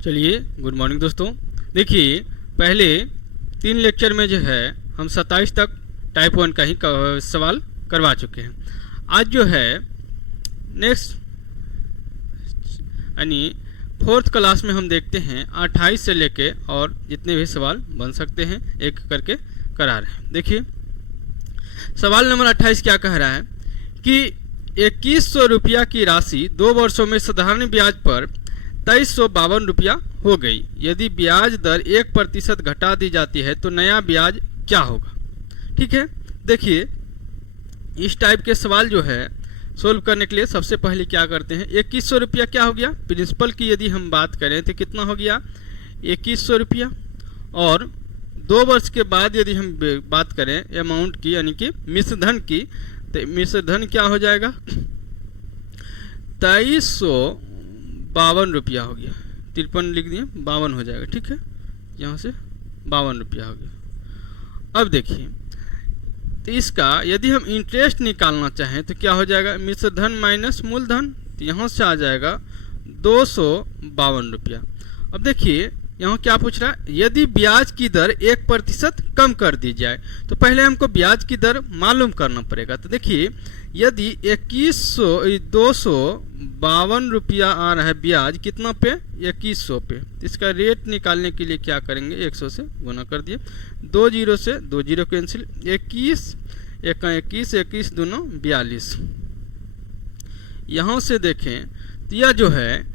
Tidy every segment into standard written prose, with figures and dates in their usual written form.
चलिए good morning दोस्तों। देखिए पहले 3 लेक्चर में जो है हम 27 तक टाइप 1 का ही सवाल करवा चुके हैं। आज जो है नेक्स्ट यानी 4th क्लास में हम देखते हैं 28 से लेके और जितने भी सवाल बन सकते हैं एक करके करा रहे हैं। देखिए सवाल नंबर 28 क्या कह रहा है कि 2100 रुपया की राशि 2 वर्षों में साधारण ब्याज पर 2352 रुपया हो गई। यदि ब्याज दर 1% घटा दी जाती है तो नया ब्याज क्या होगा। ठीक है, देखिए इस टाइप के सवाल जो है सोल्व करने के लिए सबसे पहले क्या करते हैं, 2100 रुपया क्या हो गया, प्रिंसिपल की यदि हम बात करें तो कितना हो गया 2100 रुपया, और 2 वर्ष के बाद यदि हम बात करें अमाउंट की यानी कि मिश्रधन की, तो मिश्रधन क्या हो जाएगा 2352 रुपया हो गया। 53 लिख दिए 52 हो जाएगा। ठीक है, यहाँ से 52 रुपया हो गया। अब देखिए तो इसका यदि हम इंटरेस्ट निकालना चाहें तो क्या हो जाएगा, मिश्रधन माइनस मूलधन, तो यहाँ से आ जाएगा 252 रुपया। अब देखिए यहाँ क्या पूछ रहा है, यदि ब्याज की दर 1% कम कर दी जाए तो पहले हमको ब्याज की दर मालूम करना पड़ेगा। तो देखिए यदि 252 रुपया आ रहा है ब्याज कितना पे 2100 पे, तो इसका रेट निकालने के लिए क्या करेंगे 100 से गुना कर दिए, 2 जीरो से 2 जीरो कैंसिल, 21 21 21 दूनो 42। यहाँ से देखें तो यह जो है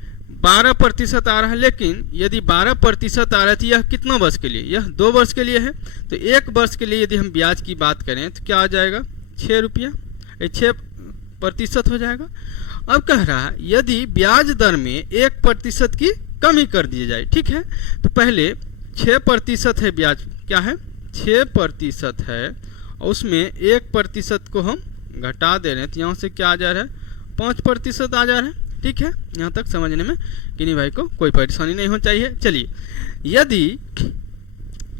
12% आ रहा है, लेकिन यदि 12% आ रहा है तो यह कितना वर्ष के लिए, यह 2 वर्ष के लिए है। तो 1 वर्ष के लिए यदि हम ब्याज की बात करें तो क्या आ जाएगा 6 रुपया, 6% हो जाएगा। अब कह रहा है यदि ब्याज दर में 1% की कमी कर दी जाए। ठीक है, तो पहले 6% है ब्याज, क्या है 6% है, और उसमें 1% को हम घटा दे रहे हैं तो यहाँ से क्या आ जा रहा है 5% आ जा रहा है। ठीक है, यहाँ तक समझने में किन्हीं भाई को कोई परेशानी नहीं होनी चाहिए। चलिए यदि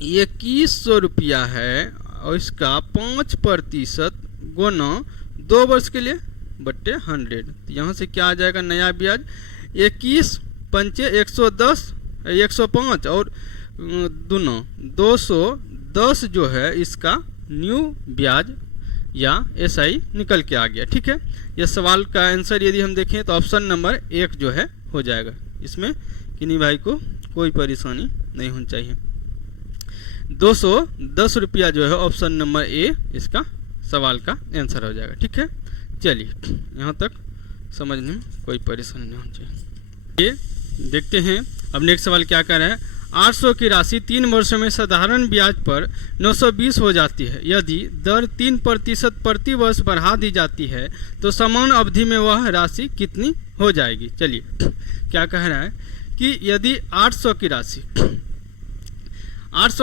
2100 रुपया है और इसका 5% गुना 2 वर्ष के लिए बट्टे 100, तो यहाँ से क्या आ जाएगा नया ब्याज 21 पंचे 110 105 और दूना 210 जो है इसका न्यू ब्याज या SI निकल के आ गया। ठीक है, यह सवाल का आंसर यदि हम देखें तो ऑप्शन नंबर 1 जो है हो जाएगा। इसमें किन्हीं भाई को कोई परेशानी नहीं होनी चाहिए। 210 रुपया जो है ऑप्शन नंबर A इसका सवाल का आंसर हो जाएगा। ठीक है, चलिए यहाँ तक समझने में कोई परेशानी नहीं होनी चाहिए। ये देखते हैं अब नेक्स्ट सवाल क्या कर रहा है, 800 की राशि 3 वर्षों में साधारण ब्याज पर 920 हो जाती है। यदि दर 3% प्रति वर्ष बढ़ा दी जाती है तो समान अवधि में वह राशि कितनी हो जाएगी। चलिए क्या कह रहा है कि यदि 800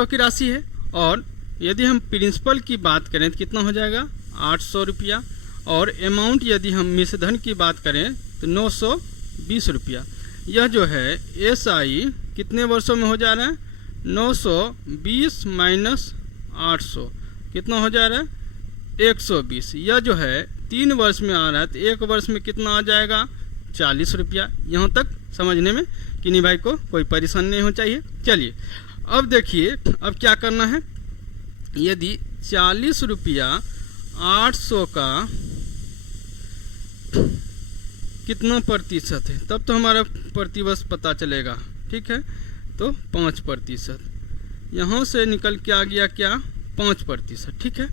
की राशि है और यदि हम प्रिंसिपल की बात करें तो कितना हो जाएगा 800 रुपया, और अमाउंट यदि हम मिश्रधन की बात करें तो 920 रुपया। यह जो है SI कितने वर्षों में हो जा रहा है 920 माइनस 800 कितना हो जा रहा है 120। यह जो है 3 वर्ष में आ रहा है तो 1 वर्ष में कितना आ जाएगा 40 रुपया। यहाँ तक समझने में किन्हीं भाई को कोई परेशानी नहीं होनी चाहिए। चलिए अब देखिए अब क्या करना है, यदि 40 रुपया 800 का कितना प्रतिशत है तब तो हमारा प्रतिवर्ष पता चलेगा। ठीक है, तो 5%, यहाँ से निकल के आ गया क्या 5%। ठीक है,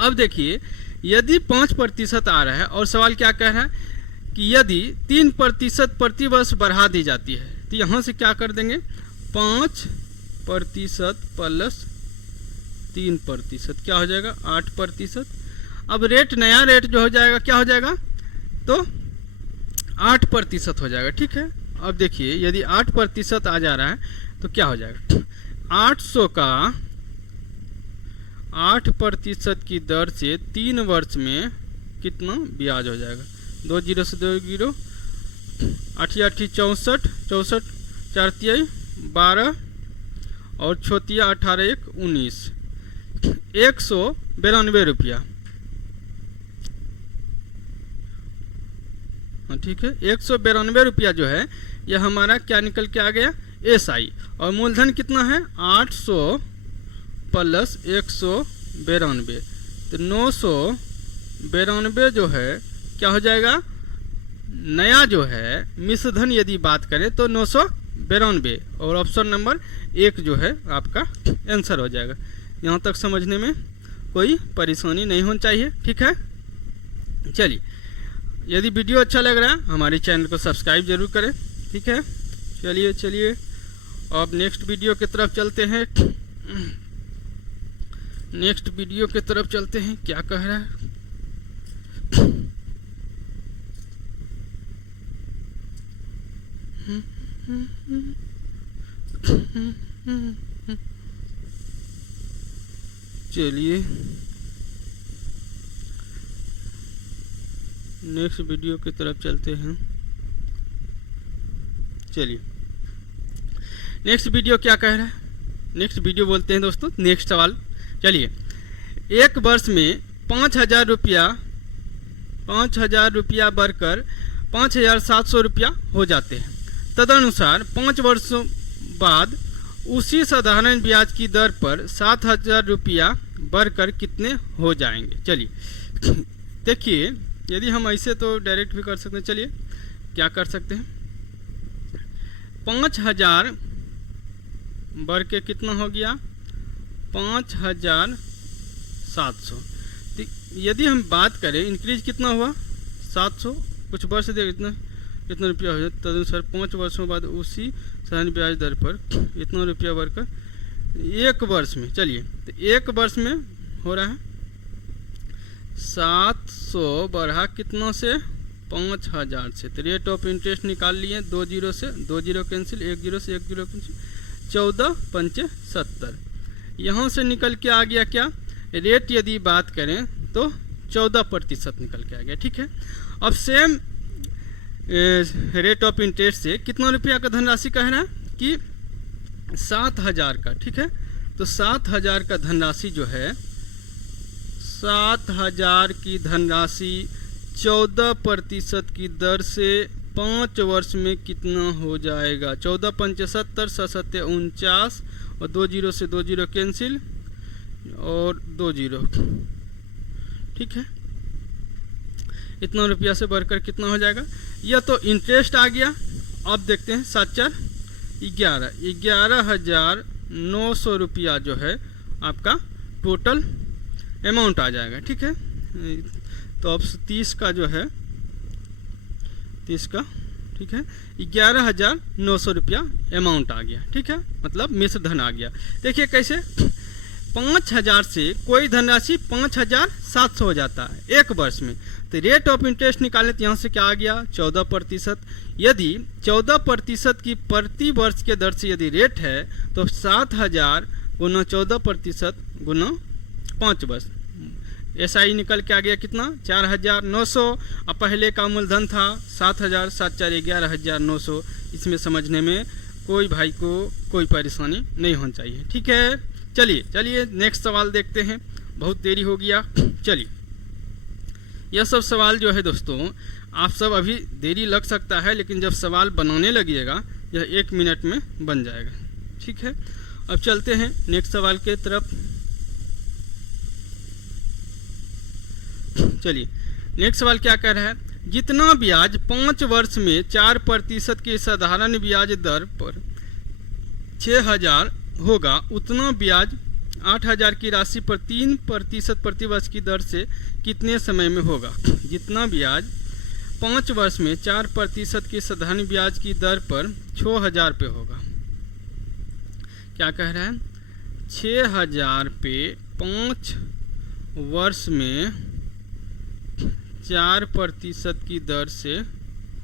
अब देखिए यदि 5% आ रहा है और सवाल क्या कह रहा है कि यदि 3% प्रति वर्ष बढ़ा दी जाती है तो यहाँ से क्या कर देंगे 5% प्लस 3% क्या हो जाएगा 8%। अब रेट नया रेट जो हो जाएगा क्या हो जाएगा तो 8% हो जाएगा। ठीक है, अब देखिए यदि 8% आ जा रहा है तो क्या हो जाएगा 800 का 8% की दर से 3 वर्ष में कितना ब्याज हो जाएगा, 2 जीरो से 2 जीरो 8 8 64 64 4 12 और 6 18 1 19 192 रुपया। ठीक है, 192 रुपया जो है यह हमारा क्या निकल के आ गया, SI। और मूलधन कितना है 800 प्लस 192, तो 992 जो है क्या हो जाएगा, नया जो है मिश्र धन यदि बात करें तो 992, और ऑप्शन नंबर 1 जो है आपका आंसर हो जाएगा। यहाँ तक समझने में कोई परेशानी नहीं होनी चाहिए, ठीक है। चलिए, यदि वीडियो अच्छा लग रहा है हमारे चैनल को सब्सक्राइब जरूर करें, ठीक है। चलिए अब नेक्स्ट वीडियो की तरफ चलते हैं। क्या कह रहा है, चलिए नेक्स्ट वीडियो की तरफ चलते हैं। चलिए नेक्स्ट वीडियो क्या कह रहा है, नेक्स्ट वीडियो बोलते हैं दोस्तों नेक्स्ट सवाल। चलिए, एक वर्ष में 5,000 रुपया बढ़कर 5,700 रुपया हो जाते हैं। तदनुसार 5 वर्षों बाद उसी साधारण ब्याज की दर पर 7,000 रुपया बढ़कर कितने हो जाएंगे। चलिए देखिए, यदि हम ऐसे तो डायरेक्ट भी कर सकते हैं। चलिए क्या कर सकते हैं, 5,000 बढ़ के कितना हो गया 5,700। तो यदि हम बात करें इंक्रीज कितना हुआ 700, कुछ वर्ष दे इतना रुपया हो जाए, तदनुसार 5 वर्षों बाद उसी साधारण ब्याज दर पर इतना रुपया बढ़कर 1 वर्ष में। चलिए, तो 1 वर्ष में हो रहा है 700 बढ़ा कितना से 5,000 से, तो रेट ऑफ इंटरेस्ट निकाल लिए, 2 जीरो से 2 जीरो कैंसिल, 1 जीरो से 1 जीरो कैंसिल, 14 पंचे 70। यहाँ से निकल के आ गया क्या, रेट यदि बात करें तो 14% निकल के आ गया, ठीक है। अब सेम रेट ऑफ इंटरेस्ट से कितना रुपया का धनराशि कह रहा है कि 7,000 का, ठीक है। तो 7,000 का धनराशि जो है 7,000 की धनराशि 14% की दर से 5 वर्ष में कितना हो जाएगा, 14 पंचे 70, 7 49, और 2 जीरो से 2 जीरो कैंसिल और 2 जीरो, ठीक है। इतना रुपया से बढ़कर कितना हो जाएगा, यह तो इंटरेस्ट आ गया। अब देखते हैं 7 4 11,900 रुपया जो है आपका टोटल अमाउंट आ जाएगा, ठीक है। तो अब 30 का जो है 30 का, ठीक है, 11,900 रुपया अमाउंट आ गया, ठीक है, मतलब मिश्र धन आ गया। देखिए कैसे 5,000 से कोई धनराशि 5,700 हो जाता है 1 वर्ष में। तो रेट ऑफ इंटरेस्ट निकाले तो यहाँ से क्या आ गया 14%। यदि 14% की प्रति वर्ष के दर से यदि रेट है तो 7,000 गुना 14% गुना 5 वर्ष, SI निकल के आ गया कितना 4,900। अब पहले का मूलधन था 7,000, 7 4 11,900। इसमें समझने में कोई भाई को कोई परेशानी नहीं होनी चाहिए, ठीक है। चलिए नेक्स्ट सवाल देखते हैं, बहुत देरी हो गया। चलिए, यह सब सवाल जो है दोस्तों आप सब अभी देरी लग सकता है, लेकिन जब सवाल बनाने लगिएगा यह 1 मिनट में बन जाएगा, ठीक है। अब चलते हैं नेक्स्ट सवाल के तरफ। चलिए नेक्स्ट सवाल क्या कह रहा है, जितना ब्याज 5 वर्ष में 4% की साधारण ब्याज दर पर 6,000 होगा, उतना ब्याज 8,000 की राशि पर 3% प्रति वर्ष की दर से कितने समय में होगा। जितना ब्याज 5 वर्ष में 4% की साधारण ब्याज की दर पर 6,000 पे होगा, क्या कह रहा है 6,000 पे 5 वर्ष में 4% की दर से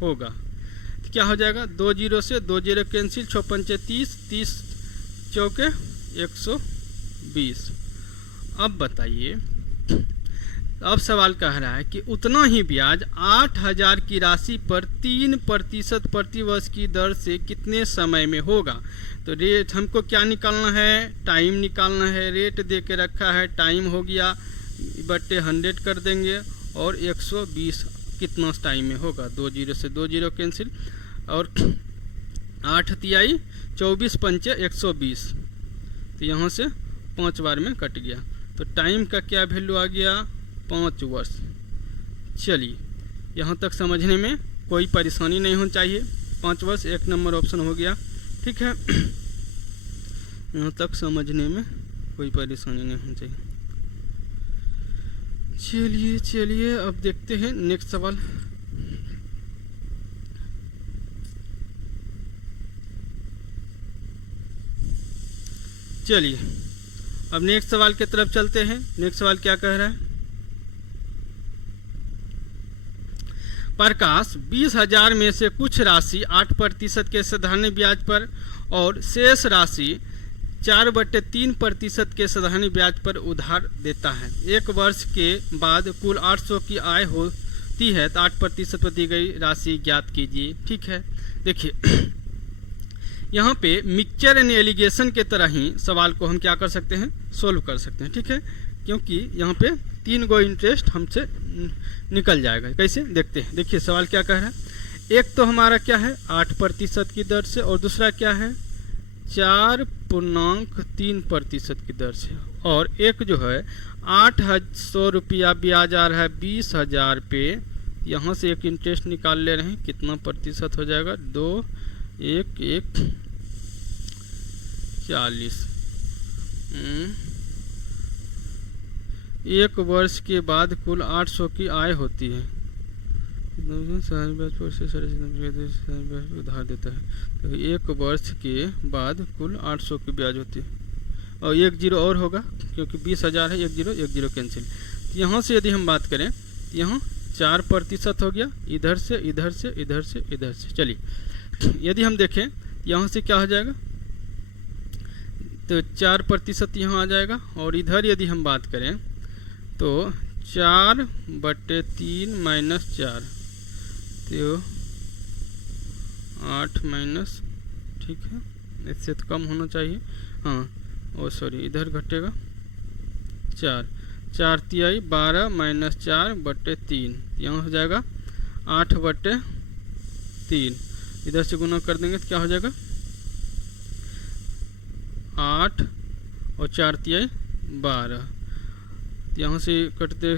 होगा, तो क्या हो जाएगा 2 जीरो से 2 जीरो कैंसिल, 6 पंचे 30, 30 चौके 120। अब बताइए, अब सवाल कह रहा है कि उतना ही ब्याज 8,000 की राशि पर 3% प्रति वर्ष की दर से कितने समय में होगा। तो रेट हमको क्या निकालना है, टाइम निकालना है। रेट दे के रखा है, टाइम हो गया बट्टे 100 कर देंगे और 120 कितना टाइम में होगा, 2 जीरो से 2 जीरो कैंसिल और 8 तिहाई 24 पंचे 120, तो यहाँ से 5 बार में कट गया, तो टाइम का क्या वैल्यू आ गया 5 वर्ष। चलिए यहाँ तक समझने में कोई परेशानी नहीं होनी चाहिए, 5 वर्ष 1 नंबर ऑप्शन हो गया। ठीक है, यहाँ तक समझने में कोई परेशानी नहीं होनी चाहिए। चलिए अब देखते हैं नेक्स्ट सवाल। चलिए अब नेक्स्ट सवाल की तरफ चलते हैं। नेक्स्ट सवाल क्या कह रहा है, प्रकाश 20,000 में से कुछ राशि 8% के साधारण ब्याज पर और शेष राशि 4/3% के साधारण ब्याज पर उधार देता है। 1 वर्ष के बाद कुल 800 की आय होती है, तो 8% पर दी गई राशि ज्ञात कीजिए। ठीक है, देखिए यहाँ पे मिक्सचर एंड एलिगेशन के तरह ही सवाल को हम क्या कर सकते हैं, सोल्व कर सकते हैं। ठीक है, क्योंकि यहाँ पे 3 गो इंटरेस्ट हमसे निकल जाएगा। कैसे देखते हैं, देखिए सवाल क्या कह रहा है। एक तो हमारा क्या है 8% की दर से, और दूसरा क्या है 4.3% की दर से, और एक जो है 800 रुपया ब्याज आ रहा है 20,000 पे। यहाँ से एक इंटरेस्ट निकाल ले रहे हैं, कितना प्रतिशत हो जाएगा 2 1 1 40। 1 वर्ष के बाद कुल 800 की आय होती है, उधार देता है, तो 1 वर्ष के बाद कुल 800 की ब्याज होती है, और 1 0 और होगा क्योंकि 20,000 है, 1 0 कैंसिल। तो यहाँ से यदि हम बात करें, यहाँ 4% हो गया, इधर से इधर से इधर से इधर से। चलिए यदि हम देखें यहाँ से क्या हो जाएगा, तो 4% यहाँ आ जाएगा, और इधर यदि हम बात करें तो 4/3 - 4, तो 8 माइनस, ठीक है, इससे तो कम होना चाहिए, हाँ ओ सॉरी इधर घटेगा 4 तिहाई 12 - 4/3, यहाँ हो जाएगा 8/3। इधर से गुना कर देंगे तो क्या हो जाएगा 8 और 4 तिहाई 12, यहाँ से कटते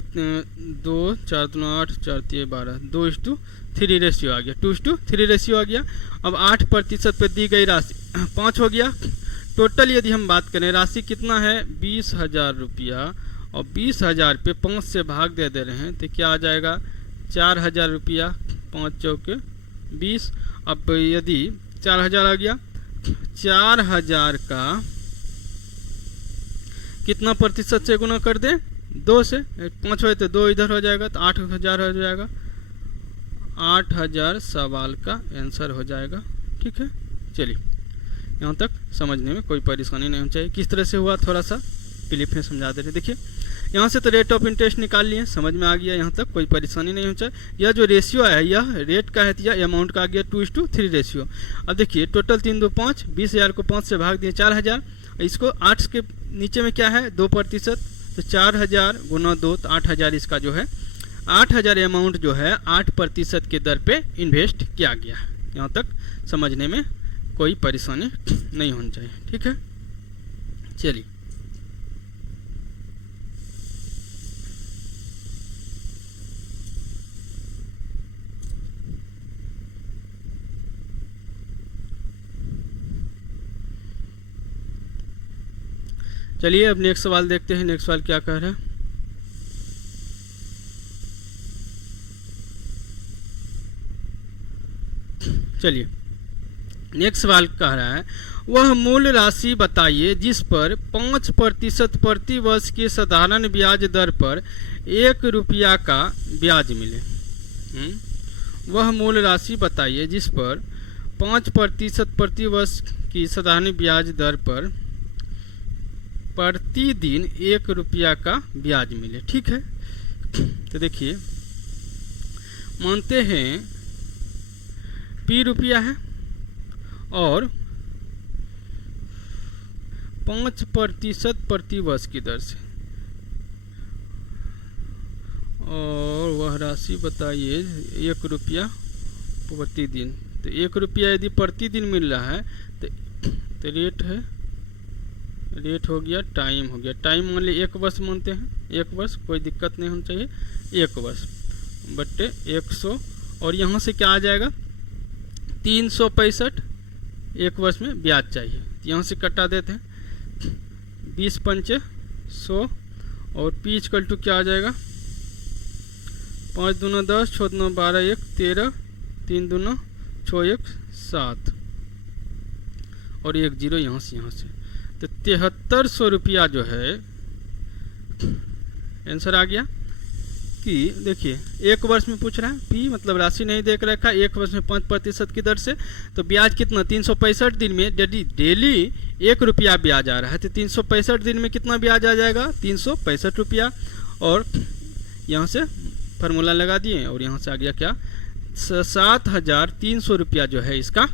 2 4 2 8 4 तिहाई 12, 2:3 रेशियो आ गया, 2:3 रेशियो आ गया। अब 8% पे दी गई राशि 5 हो गया। टोटल यदि हम बात करें राशि कितना है 20,000 रुपया, और 20,000 पे 5 से भाग दे रहे हैं, तो क्या आ जाएगा 4,000 रुपया, 5 चौके 20। अब यदि 4,000 आ गया, 4,000 का कितना प्रतिशत से गुना कर दे 2 से, 5 हो तो 2 इधर हो जाएगा, तो 8,000 हो जाएगा। 8,000 सवाल का आंसर हो जाएगा। ठीक है, चलिए यहाँ तक समझने में कोई परेशानी नहीं होनी चाहिए। किस तरह से हुआ थोड़ा सा क्लिप में समझा दे रहे। देखिए यहाँ से तो रेट ऑफ इंटरेस्ट निकाल लिए, समझ में आ गया, यहाँ तक कोई परेशानी नहीं होनी चाहिए। यह जो रेशियो है यह रेट का है, यह अमाउंट का आ गया 2:3 रेशियो। अब देखिए टोटल 3 2 5, 20,000 को 5 से भाग दिए 4,000, इसको 8 के नीचे में क्या है 2%, तो 4,000 गुना 2, तो 8,000 इसका जो है 8,000 अमाउंट जो है 8% के दर पे इन्वेस्ट किया गया है। यहाँ तक समझने में कोई परेशानी नहीं होनी चाहिए। ठीक है, चलिए अब नेक्स्ट सवाल देखते हैं। नेक्स्ट सवाल क्या कह रहा है, चलिए नेक्स्ट सवाल कह रहा है, वह मूल राशि बताइए जिस पर 5% प्रति वर्ष की साधारण ब्याज दर पर 1 रुपया का ब्याज मिले। वह मूल राशि बताइए जिस पर 5% प्रति वर्ष की साधारण ब्याज दर पर प्रतिदिन 1 रुपया का ब्याज मिले। ठीक है, तो देखिए मानते हैं P रुपया है और 5% प्रति वर्ष की दर से, और वह राशि बताइए 1 रुपया प्रतिदिन। तो 1 रुपया यदि प्रतिदिन मिल रहा है तो रेट हो गया, टाइम हो गया। टाइम मान ली 1 वर्ष मानते हैं, 1 वर्ष, कोई दिक्कत नहीं होनी चाहिए, 1 वर्ष बट्टे 100। और यहाँ से क्या आ जाएगा 365, 1 वर्ष में ब्याज चाहिए, तो यहाँ से कटा देते हैं 20 पंचे 100 और P इक्वल टू क्या आ जाएगा 5 दूना 10, 6 दूना 12, 1 13, 3 दूना 6 1 7 और 1 0 यहाँ से तो 7300 रुपया जो है आंसर आ गया। कि देखिए 1 वर्ष में पूछ रहा है, P मतलब राशि नहीं देख रखा, 1 वर्ष में 5% की दर से, तो ब्याज कितना 365 दिन में यदि डेली 1 रुपया ब्याज आ रहा है तो 365 दिन में कितना ब्याज आ जाएगा 365 रुपया। और यहाँ से फार्मूला लगा दिए और यहाँ से आ गया क्या 7300 रुपया जो है इसका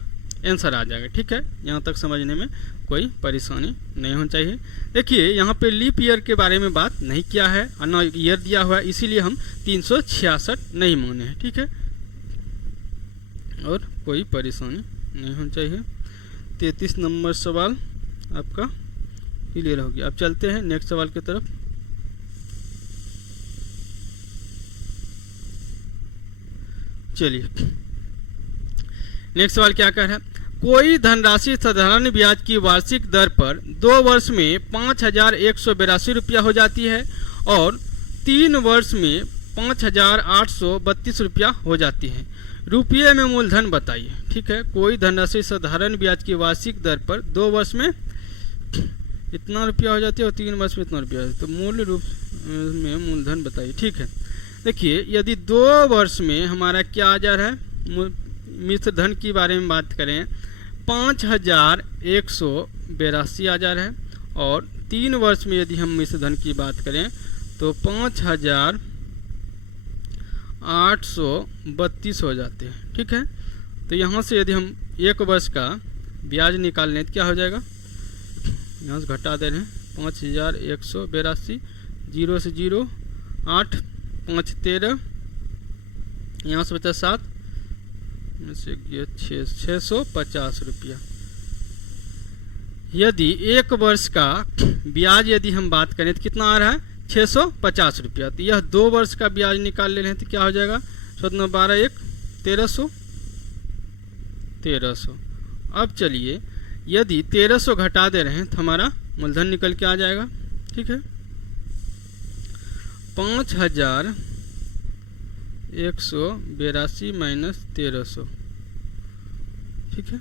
आंसर आ जाएगा। ठीक है, यहाँ तक समझने में कोई परेशानी नहीं होनी चाहिए। देखिए यहाँ पे लीप ईयर के बारे में बात नहीं किया है, अन्य ईयर दिया हुआ है, इसीलिए हम 366 नहीं माने हैं। ठीक है, और कोई परेशानी नहीं होनी चाहिए। 33 नंबर सवाल आपका क्लियर हो गया। अब चलते हैं नेक्स्ट सवाल की तरफ। चलिए नेक्स्ट सवाल क्या कह रहा है, कोई धनराशि साधारण ब्याज की वार्षिक दर पर 2 वर्ष में 5182 रुपया हो जाती है और 3 वर्ष में 5832 रुपया हो जाती है। रुपये में मूलधन बताइए। ठीक है, कोई धनराशि साधारण ब्याज की वार्षिक दर पर 2 वर्ष में इतना रुपया हो जाती है और 3 वर्ष में इतना रुपया हो जाता है, तो मूल रूप में मूलधन बताइए। ठीक है, देखिए यदि 2 वर्ष में हमारा क्या आ जा रहा है, मिश्र धन की बारे में बात करें 5182 आ जा रहा है और 3 वर्ष में यदि हम मिश्र धन की बात करें तो 5832 हो जाते हैं। ठीक है, तो यहाँ से यदि हम 1 वर्ष का ब्याज निकाल लें तो क्या हो जाएगा, यहाँ से घटा दे रहे हैं 5182, 0 से 0 8 5 13, यहाँ से बचा 7 से 650 रुपया। यदि 1 वर्ष का ब्याज यदि हम बात करें तो कितना आ रहा है 650 रुपया, तो यह 2 वर्ष का ब्याज निकाल ले रहे हैं तो क्या हो जाएगा 17 12 1 1300। अब चलिए यदि 1300 घटा दे रहे हैं तो हमारा मूलधन निकल के आ जाएगा। ठीक है, 5182 माइनस 1300। ठीक है,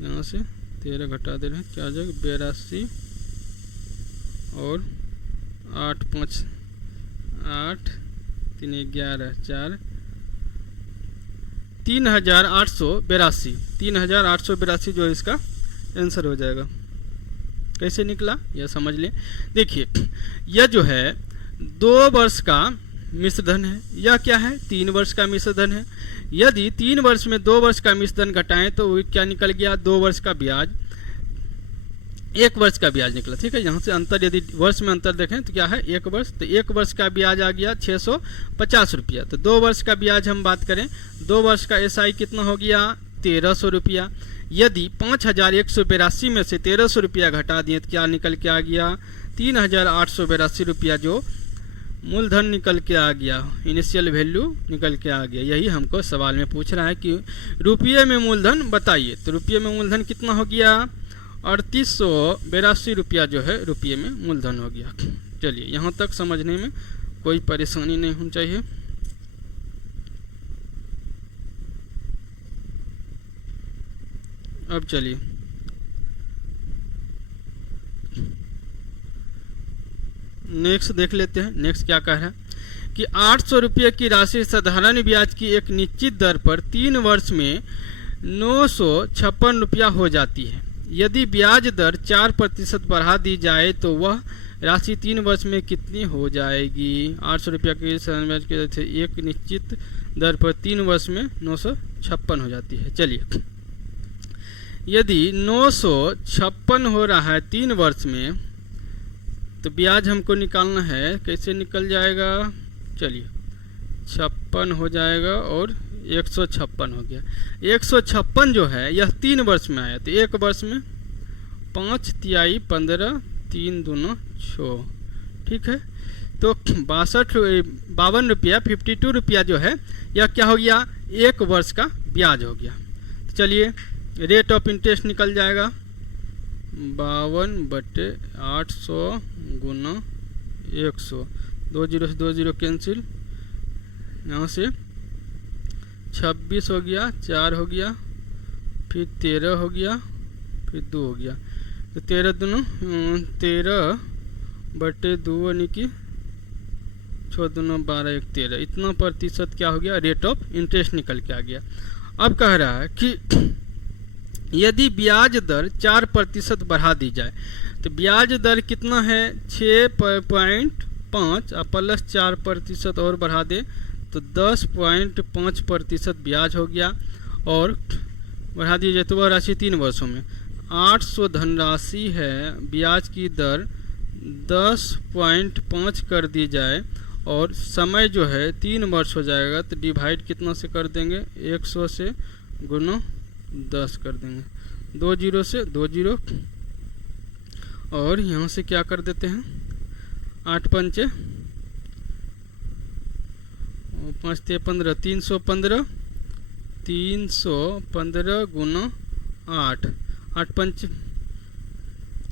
यहाँ से 13 घटा दे रहे हैं क्या आ जाएगा 82 और 8 5 8 3 11 4 3882 जो इसका आंसर हो जाएगा। कैसे निकला यह समझ लें। देखिए यह जो है 2 वर्ष का मिश्र धन है, यह क्या है 3 वर्ष का मिश्र धन है। यदि 3 वर्ष में 2 वर्ष का मिश्र धन घटाएं तो क्या निकल गया 2 वर्ष का ब्याज, 1 वर्ष का ब्याज निकला। ठीक है, यहाँ से अंतर यदि वर्ष में अंतर देखें तो क्या है 1 वर्ष, तो 1 वर्ष का ब्याज आ गया 650 रुपया। तो 2 वर्ष का ब्याज हम बात करें 2 वर्ष का SI कितना हो गया 1300 रुपया। यदि 5182 में से 1300 रुपया घटा दिए तो क्या निकल के आ गया 3882 रुपया जो मूलधन निकल के आ गया, इनिशियल वैल्यू निकल के आ गया। यही हमको सवाल में पूछ रहा है कि रुपये में मूलधन बताइए। तो रुपये में मूलधन कितना हो गया 3882 रुपया जो है रुपये में मूलधन हो गया। चलिए यहाँ तक समझने में कोई परेशानी नहीं होनी चाहिए। अब चलिए नेक्स्ट देख लेते हैं। नेक्स्ट क्या कह रहा है कि 800 रुपये की राशि साधारण ब्याज की एक निश्चित दर पर 3 वर्ष में 956 रुपया हो जाती है। यदि ब्याज दर 4% बढ़ा दी जाए तो वह राशि 3 वर्ष में कितनी हो जाएगी। 800 रुपया की साधारण ब्याज की से एक निश्चित दर पर 3 वर्ष में 956 हो जाती है। चलिए यदि 956 हो रहा है 3 वर्ष में तो ब्याज हमको निकालना है, कैसे निकल जाएगा। चलिए 56 हो जाएगा और 156 हो गया। 156 जो है यह 3 वर्ष में आया, तो एक वर्ष में 5 तिहाई 15, 3 दूना 6, ठीक है। तो 52 रुपया 52 रुपया जो है यह क्या हो गया, एक वर्ष का ब्याज हो गया। तो चलिए रेट ऑफ इंटरेस्ट निकल जाएगा 52/800 गुना 100, 2 जीरो से 2 जीरो कैंसिल, यहाँ से 26 हो गया, 4 हो गया, फिर 13 हो गया, फिर 2 हो गया, तो 13 दूना 13/2 यानी कि 6 दूना 12, 1 13, इतना प्रतिशत क्या हो गया, रेट ऑफ इंटरेस्ट निकल के आ गया। अब कह रहा है कि यदि ब्याज दर 4% बढ़ा दी जाए, तो ब्याज दर कितना है 6.5 और प्लस 4% और बढ़ा दे तो 10.5% ब्याज हो गया, और बढ़ा दी जाए तो वह राशि 3 वर्षों में 800 धनराशि है, ब्याज की दर 10.5 कर दी जाए और समय जो है 3 वर्ष हो जाएगा, तो डिवाइड कितना से कर देंगे, 100 से गुना 10 कर देंगे, 2 जीरो से 2 जीरो, और यहाँ से क्या कर देते हैं 8 पंचे 5 ते 15, 315, 315 गुना 8, 8 पंच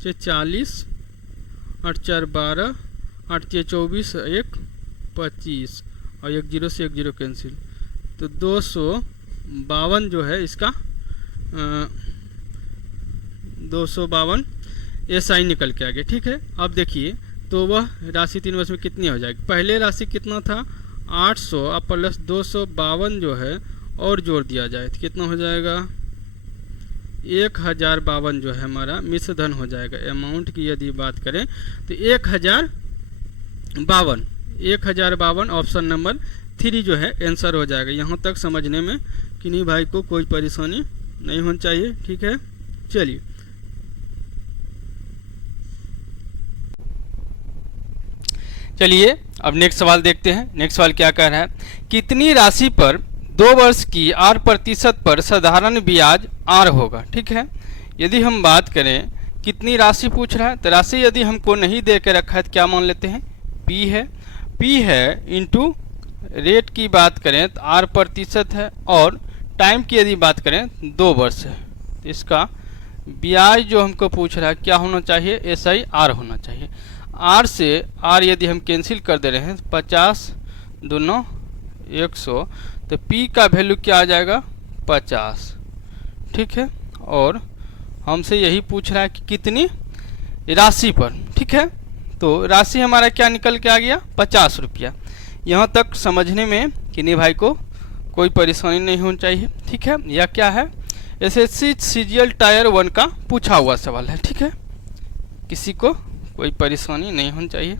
से 40, 8 4 12, 8 3 24, 1 25, और 1 जीरो से 1 जीरो कैंसिल, तो 252 जो है इसका 252 SI निकल के आ गया, ठीक है। अब देखिए तो वह राशि 3 वर्ष में कितनी हो जाएगी, पहले राशि कितना था 800 और प्लस 252 जो है और जोड़ दिया जाए तो कितना हो जाएगा 1052 जो है हमारा मिश्र धन हो जाएगा। अमाउंट की यदि बात करें तो 1052 ऑप्शन नंबर 3 जो है आंसर हो जाएगा। यहाँ तक समझने में किन्हीं भाई को कोई परेशानी नहीं होनी चाहिए, ठीक है। चलिए अब नेक्स्ट सवाल देखते हैं। नेक्स्ट सवाल क्या कह रहा है, कितनी राशि पर 2 वर्ष की 8% पर साधारण ब्याज R होगा, ठीक है। यदि हम बात करें कितनी राशि पूछ रहा है, तो राशि यदि हमको नहीं दे के रखा है तो क्या मान लेते हैं P है इंटू रेट की बात करें तो R% है, और टाइम की यदि बात करें 2 वर्ष है, तो इसका ब्याज जो हमको पूछ रहा है क्या होना चाहिए, SI R होना चाहिए। R से R यदि हम कैंसिल कर दे रहे हैं 50 दूना 100, तो P का वैल्यू क्या आ जाएगा 50, ठीक है। और हमसे यही पूछ रहा है कि कितनी राशि पर, ठीक है। तो राशि हमारा क्या निकल के आ गया 50 रुपया। यहाँ तक समझने में किन्हीं भाई को कोई परेशानी नहीं होनी चाहिए, ठीक है। यह क्या है SSC CGL टायर 1 का पूछा हुआ सवाल है, ठीक है। किसी को कोई परेशानी नहीं होनी चाहिए।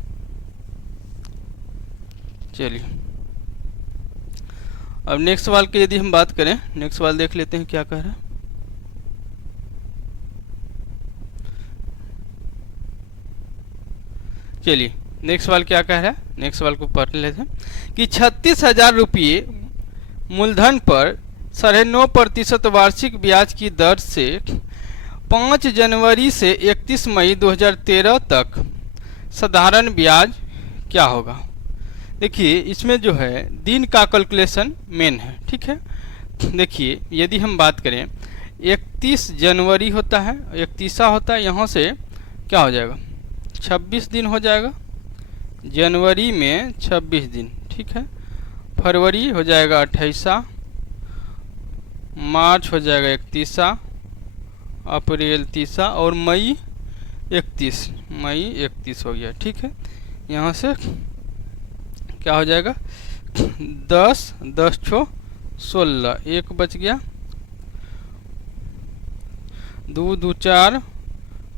चलिए अब नेक्स्ट सवाल की यदि हम बात करें, नेक्स्ट सवाल देख लेते हैं क्या कह रहा है। चलिए नेक्स्ट सवाल क्या कह रहा है, नेक्स्ट सवाल को पढ़ लेते हैं कि 36,000 रुपये मूलधन पर 9.5% वार्षिक ब्याज की दर से 5 जनवरी से 31 मई 2013 तक साधारण ब्याज क्या होगा। देखिए इसमें जो है दिन का कैलकुलेशन मेन है, ठीक है। देखिए यदि हम बात करें 31 जनवरी होता है, 31 होता है, यहाँ से क्या हो जाएगा 26 दिन हो जाएगा, जनवरी में 26 दिन, ठीक है। फरवरी हो जाएगा 28, मार्च हो जाएगा 31, अप्रैल 30 और मई 31 हो गया, ठीक है। यहाँ से क्या हो जाएगा 10 6 16, 1 बच गया, 2 2 4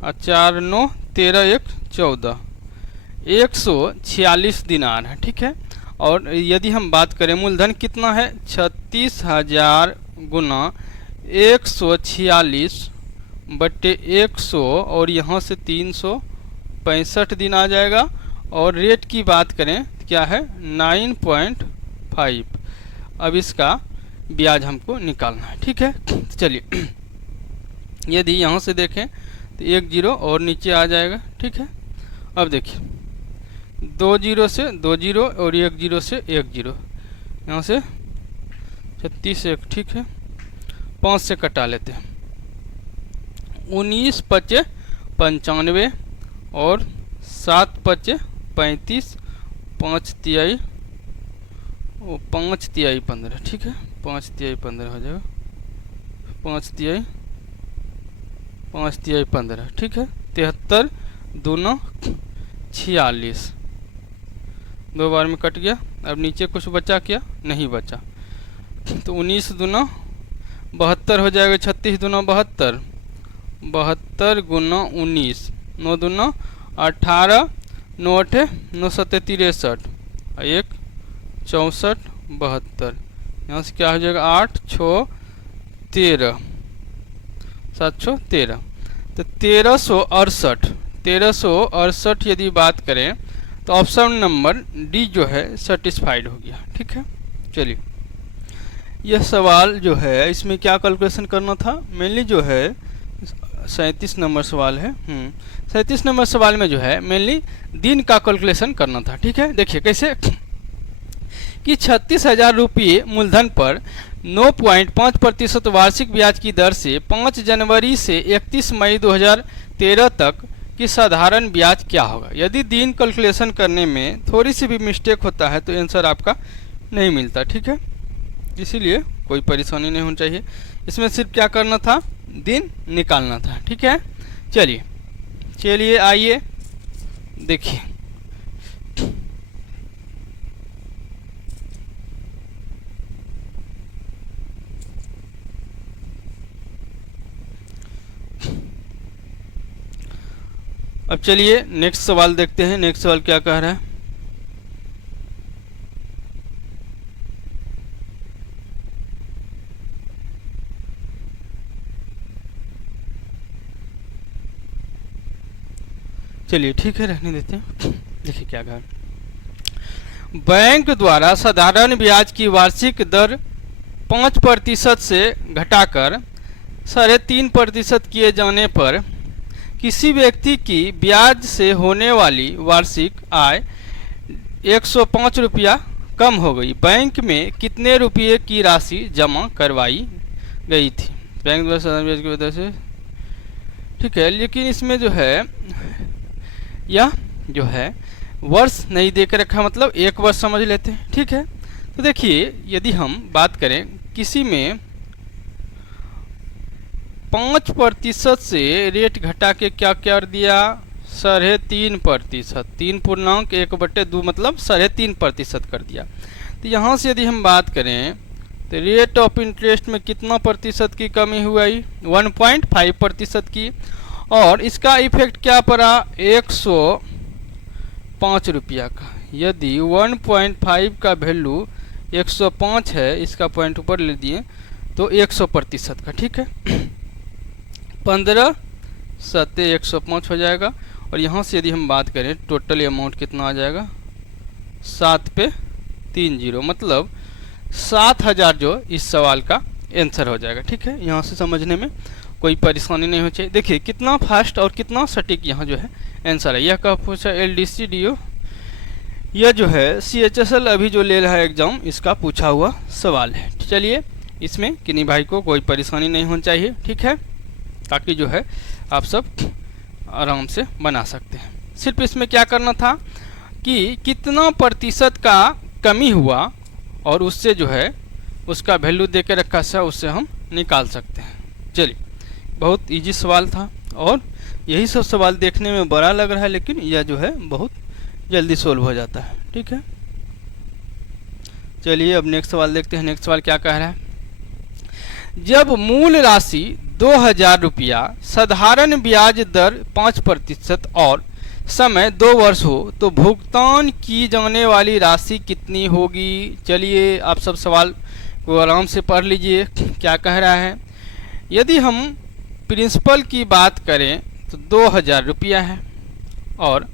और 4 9 13 1 14, 146 दिनार है, ठीक है। और यदि हम बात करें मूलधन कितना है 36,000 गुना 146 बटे 100 और यहाँ से 365 दिन आ जाएगा। और रेट की बात करें क्या है 9.5। अब इसका ब्याज हमको निकालना है। ठीक है, चलिए यदि यहाँ से देखें तो 1 0 और नीचे आ जाएगा। ठीक है, अब देखिए 2 0 से 2 0 और 1 0 से 1 0, यहाँ से 36 1। ठीक है, 5 से कटा लेते हैं। 19 पचे 95 और 7 पचे 35, 5 तिहाई 15। ठीक है, 5 तिहाई 15 हो जाएगा, 5 तिहाई 15। ठीक है, 73 दूना 46, 2 बार में कट गया। अब नीचे कुछ बचा क्या? नहीं बचा, तो 19 दूना 72 हो जाएगा, 36 दूना 72, 72 गुना 19, 9 दूना 18, 9 8 9 7 63, 1 64 72, यहाँ से क्या हो जाएगा 8 6 13, 7 6 13, तो 1368 यदि बात करें तो ऑप्शन नंबर डी जो है सेटिस्फाइड हो गया। ठीक है, चलिए यह सवाल जो है इसमें क्या कैलकुलेशन करना था, मेनली जो है 37 नंबर सवाल है। 37 नंबर सवाल में जो है मेनली दिन का कैलकुलेशन करना था। ठीक है, देखिए कैसे कि 36,000 रुपये मूलधन पर 9.5% वार्षिक ब्याज की दर से 5 जनवरी से 31 मई 2013 तक की साधारण ब्याज क्या होगा। यदि दिन कैलकुलेशन करने में थोड़ी सी भी मिस्टेक होता है तो आंसर आपका नहीं मिलता। ठीक है, इसीलिए कोई परेशानी नहीं होनी चाहिए। इसमें सिर्फ क्या करना था, दिन निकालना था। ठीक है, चलिए आइए देखिए अब चलिए नेक्स्ट सवाल देखते हैं। नेक्स्ट सवाल क्या कह रहा है, चलिए ठीक है रहने देते हैं। देखिए क्या कहा, बैंक द्वारा साधारण ब्याज की वार्षिक दर 5% से घटाकर 3.5% किए जाने पर किसी व्यक्ति की ब्याज से होने वाली वार्षिक आय 105 रुपया कम हो गई। बैंक में कितने रुपये की राशि जमा करवाई गई थी? बैंक द्वारा साधारण ब्याज की वजह से, ठीक है, लेकिन इसमें जो है यह जो है वर्ष नहीं दे कर रखा, मतलब 1 वर्ष समझ लेते हैं। ठीक है, तो देखिए यदि हम बात करें किसी में 5% से रेट घटा के क्या कर दिया, 3.5%, 3.1/2 मतलब 3.5% कर दिया। तो यहाँ से यदि हम बात करें तो रेट ऑफ इंटरेस्ट में कितना प्रतिशत की कमी हुई, 1.5% की, और इसका इफेक्ट क्या पड़ा 105 रुपया का। यदि 1.5 का वैल्यू 105 है, इसका पॉइंट ऊपर ले दिए तो 100% का। ठीक है, 15 7 105 हो जाएगा। और यहाँ से यदि हम बात करें टोटल अमाउंट कितना आ जाएगा 7 पे 30, मतलब 7,000 जो इस सवाल का आंसर हो जाएगा। ठीक है, यहाँ से समझने में कोई परेशानी नहीं हो चाहिए। देखिए कितना फास्ट और कितना सटीक यहाँ जो है आंसर है। यह कब पूछा, LDC DO, यह जो है CHSL अभी जो ले रहा है एग्जाम, इसका पूछा हुआ सवाल है। चलिए इसमें किन्हीं भाई को कोई परेशानी नहीं होनी चाहिए। ठीक है, ताकि जो है आप सब आराम से बना सकते हैं। सिर्फ इसमें क्या करना था कि कितना प्रतिशत का कमी हुआ और उससे जो है उसका वैल्यू दे के रखा था, उससे हम निकाल सकते हैं। चलिए बहुत इजी सवाल था और यही सब सवाल देखने में बड़ा लग रहा है, लेकिन यह जो है बहुत जल्दी सोल्व हो जाता है। ठीक है, चलिए अब नेक्स्ट सवाल देखते हैं। नेक्स्ट सवाल क्या कह रहा है, जब मूल राशि 2,000 रुपया, साधारण ब्याज दर 5% और समय 2 वर्ष हो तो भुगतान की जाने वाली राशि कितनी होगी। चलिए आप सब सवाल को आराम से पढ़ लीजिए क्या कह रहा है। यदि हम प्रिंसिपल की बात करें तो 2,000 रुपया है और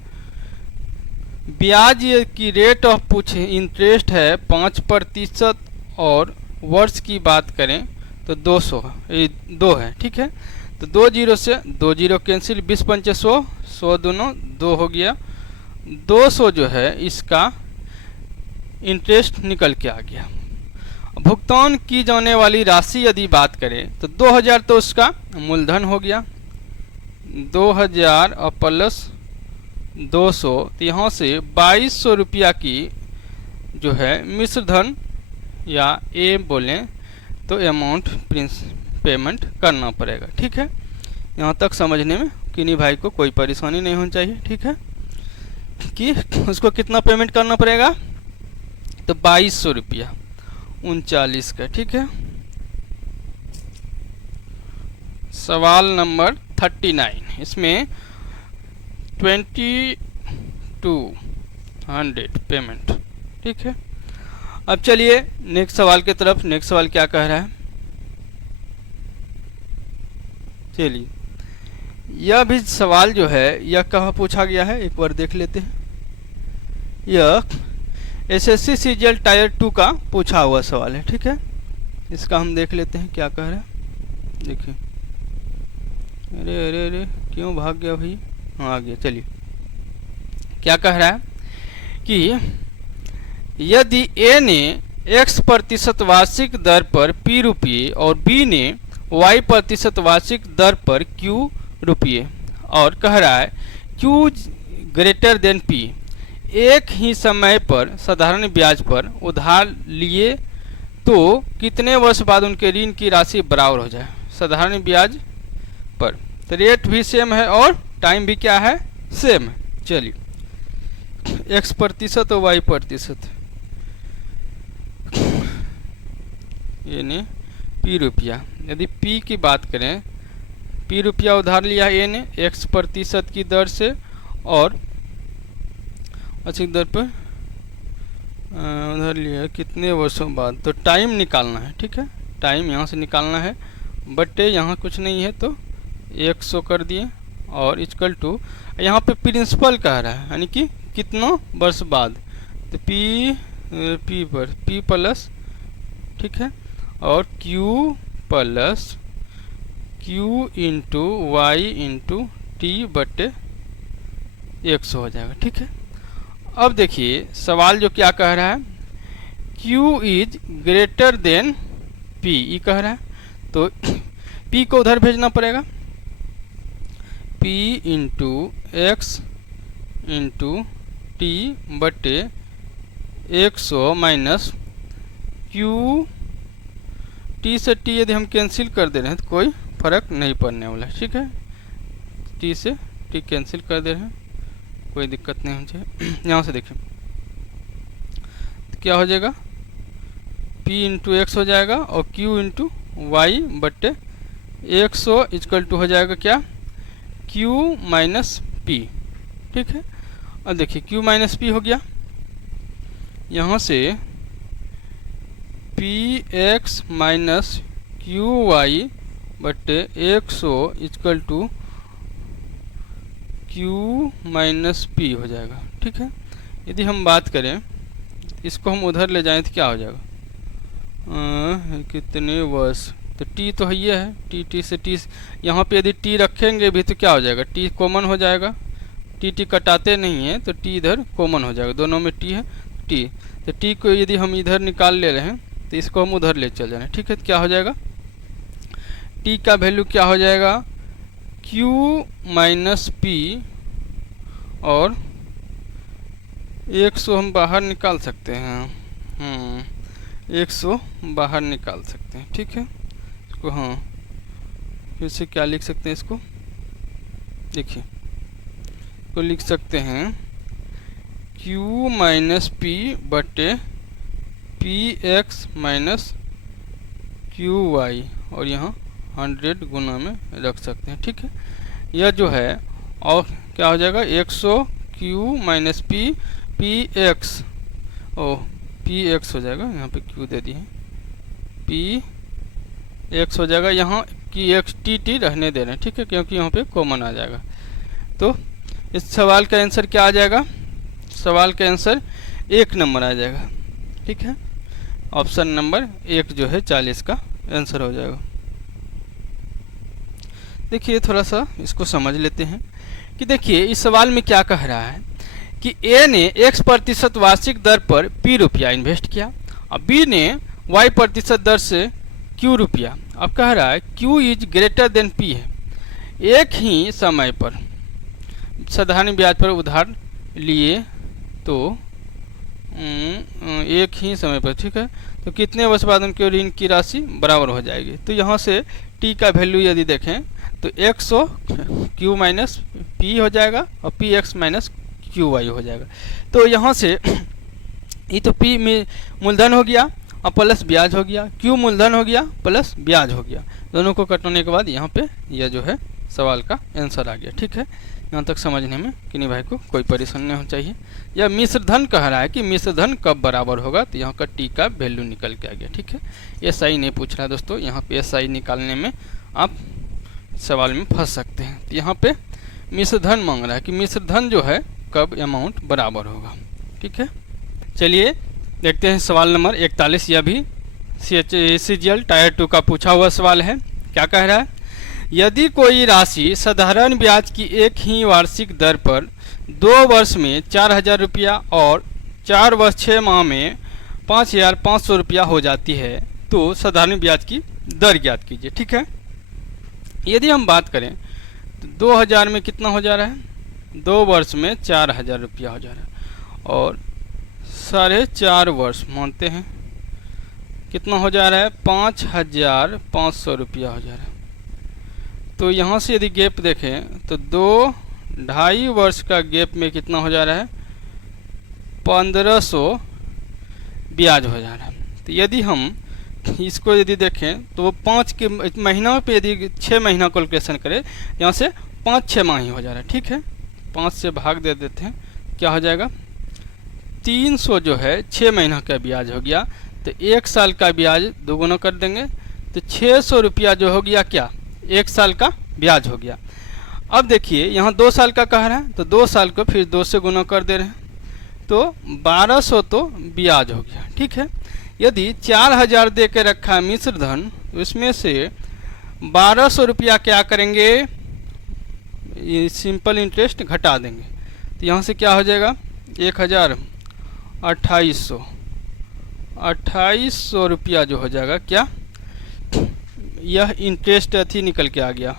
ब्याज की रेट ऑफ इंटरेस्ट है 5% और वर्ष की बात करें तो 200 ये 2 है, ठीक है। तो 2 जीरो से 2 जीरो कैंसिल, 20 पंचे 100, 100 दूनो 2 हो गया। 200 जो है इसका इंटरेस्ट निकल के आ गया। भुगतान की जाने वाली राशि यदि बात करें तो 2000 तो उसका मूलधन हो गया, 2000 और प्लस 200, तो यहाँ से 2200 रुपया की जो है मिश्र धन या ए बोलें तो अमाउंट पेमेंट करना पड़ेगा, ठीक है। यहाँ तक समझने में किन्हीं भाई को कोई परेशानी नहीं होनी चाहिए, ठीक है। कि उसको कितना पेमेंट करना पड़ेगा, तो 2200 रुपया 39 का, ठीक है। सवाल नंबर 39, इसमें 2200 पेमेंट, ठीक है। अब चलिए नेक्स्ट सवाल की तरफ। नेक्स्ट सवाल क्या कह रहा है, चलिए यह भी सवाल जो है यह कहाँ पूछा गया है एक बार देख लेते हैं। यह एसएससी सीजीएल टायर 2 का पूछा हुआ सवाल है, ठीक है। इसका हम देख लेते हैं क्या कह रहा है। देखिए, अरे अरे अरे क्यों भाग गया भाई, हाँ आ गया। चलिए क्या कह रहा है कि यदि ए ने x% वार्षिक दर पर p रुपये और b ने y% वार्षिक दर पर q रुपये, और कह रहा है q ग्रेटर देन p, एक ही समय पर साधारण ब्याज पर उधार लिए तो कितने वर्ष बाद उनके ऋण की राशि बराबर हो जाए साधारण ब्याज पर। तो रेट भी सेम है और टाइम भी क्या है, सेम है। चलिए x% और y%, यानी p रुपया। यदि p की बात करें, p रुपया उधार लिया ए ने x% की दर से और वार्षिक दर पर उधार लिया कितने वर्षों बाद, तो टाइम निकालना है, ठीक है। टाइम यहाँ से निकालना है, बट यहाँ कुछ नहीं है तो 100 कर दिए और इक्वल टू यहाँ पे प्रिंसिपल कह रहा है, यानी कि कितना वर्ष बाद, तो p पर p प्लस, ठीक है, और q plus q into Y into T बटे 100 हो जाएगा, ठीक है। अब देखिए सवाल जो क्या कह रहा है, q is greater than p, ये कह रहा है, तो p को उधर भेजना पड़ेगा, p into x into T बटे 100 माइनस q, टी से टी यदि हम कैंसिल कर दे रहे हैं तो कोई फर्क नहीं पड़ने वाला है, ठीक है। टी से टी कैंसिल कर दे रहे हैं, कोई दिक्कत नहीं होनी चाहिए। यहाँ से देखिए तो क्या हो जाएगा, p इंटू एक्स हो जाएगा और q इंटू वाई बटे 100 इक्वल टू हो जाएगा क्या, q माइनस पी, ठीक है। अब देखिए q माइनस पी हो गया, यहाँ से P X minus Q Y बटे 100 equal to Q minus P हो जाएगा, ठीक है। यदि हम बात करें इसको हम उधर ले जाएं तो क्या हो जाएगा, कितने वर्ष, तो टी तो ये है, टी से टी, यहाँ पे यदि टी रखेंगे भी तो क्या हो जाएगा, टी कॉमन हो जाएगा, टी कटाते नहीं है तो टी इधर कॉमन हो जाएगा, दोनों में टी है टी, तो टी को यदि हम इधर निकाल ले रहे हैं तो इसको हम उधर ले चल जाए, ठीक है। तो क्या हो जाएगा, टी का वैल्यू क्या हो जाएगा, q माइनस पी, और 100 हम बाहर निकाल सकते हैं, 100 बाहर निकाल सकते हैं, ठीक है। इसको हाँ फिर से क्या लिख सकते हैं, इसको देखिए को लिख सकते हैं q माइनस पी बटे P X minus Q Y, और यहाँ 100 गुना में रख सकते हैं, ठीक है। यह जो है और क्या हो जाएगा, 100 Q minus P P X, ओ पी एक्स हो जाएगा, यहाँ पे क्यू दे दिए, पी एक्स हो जाएगा, यहाँ की एक्स टी रहने दे रहे हैं, ठीक है, क्योंकि यहाँ पे कॉमन आ जाएगा। तो इस सवाल का आंसर क्या आ जाएगा, सवाल का आंसर 1 नंबर आ जाएगा, ठीक है। ऑप्शन नंबर 1 जो है 40 का आंसर हो जाएगा। देखिए थोड़ा सा इसको समझ लेते हैं कि देखिए इस सवाल में क्या कह रहा है कि ए ने x% वार्षिक दर पर p रुपया इन्वेस्ट किया और b ने y% दर से q रुपया। अब कह रहा है q is greater than p है। एक ही समय पर साधारण ब्याज पर उधार लिए तो एक ही समय पर, ठीक है, तो कितने वर्ष बाद उनके ऋण की राशि बराबर हो जाएगी। तो यहाँ से t का वैल्यू यदि देखें तो x q माइनस p हो जाएगा और px माइनस qy हो जाएगा। तो यहाँ से ये तो p में मूलधन हो गया और प्लस ब्याज हो गया, q मूलधन हो गया प्लस ब्याज हो गया। दोनों को कटने के बाद यहाँ पे यह जो है सवाल का आंसर आ गया। ठीक है, यहाँ तक समझने में किन्हीं भाई को कोई परेशानी नहीं होनी चाहिए। यह मिश्र धन कह रहा है कि मिश्र धन कब बराबर होगा, तो यहाँ का टी का वैल्यू निकल के आ गया। ठीक है, एसआई नहीं पूछ रहा है दोस्तों, यहाँ पे एसआई निकालने में आप सवाल में फंस सकते हैं। तो यहाँ पे मिश्र धन मांग रहा है कि मिश्र धन जो है कब अमाउंट बराबर होगा। ठीक है, चलिए देखते हैं सवाल नंबर 41। यह भी CGL टायर 2 का पूछा हुआ सवाल है। क्या कह रहा है, यदि कोई राशि साधारण ब्याज की एक ही वार्षिक दर पर 2 वर्ष में 4,000 रुपया और 4 वर्ष 6 माह में 5,500 रुपया हो जाती है तो साधारण ब्याज की दर ज्ञात कीजिए। ठीक है, यदि हम बात करें तो 2,000 में कितना हो जा रहा है, 2 वर्ष में 4,000 रुपया हो जा रहा है और 4.5 वर्ष मानते हैं कितना हो जा रहा है, 5,500 रुपया हो जा रहा है। तो यहाँ से यदि गैप देखें तो 2-2.5 वर्ष का गैप में कितना हो जा रहा है, 1,500 ब्याज हो जा रहा है। तो यदि हम इसको यदि देखें तो वो 5 के महीना पे यदि 6 महीना कैलकुलेशन करें, यहाँ से 5-6 माह ही हो जा रहा है। ठीक है, 5 से भाग दे देते हैं, क्या हो जाएगा, 300 जो है 6 महीना का ब्याज हो गया। तो 1 साल का ब्याज दोगुना कर देंगे तो 600 रुपया जो हो गया क्या, 1 साल का ब्याज हो गया। अब देखिए यहाँ 2 साल का कह रहा है तो 2 साल को फिर 2 से गुना कर दे रहे हैं तो 1,200 तो ब्याज हो गया। ठीक है, यदि 4,000 दे के रखा है मिश्र धन, तो इसमें से 1,200 रुपया क्या करेंगे, ये सिंपल इंटरेस्ट घटा देंगे। तो यहाँ से क्या हो जाएगा, 2,800 रुपया जो हो जाएगा क्या, यह इंटरेस्ट अथी निकल के आ गया,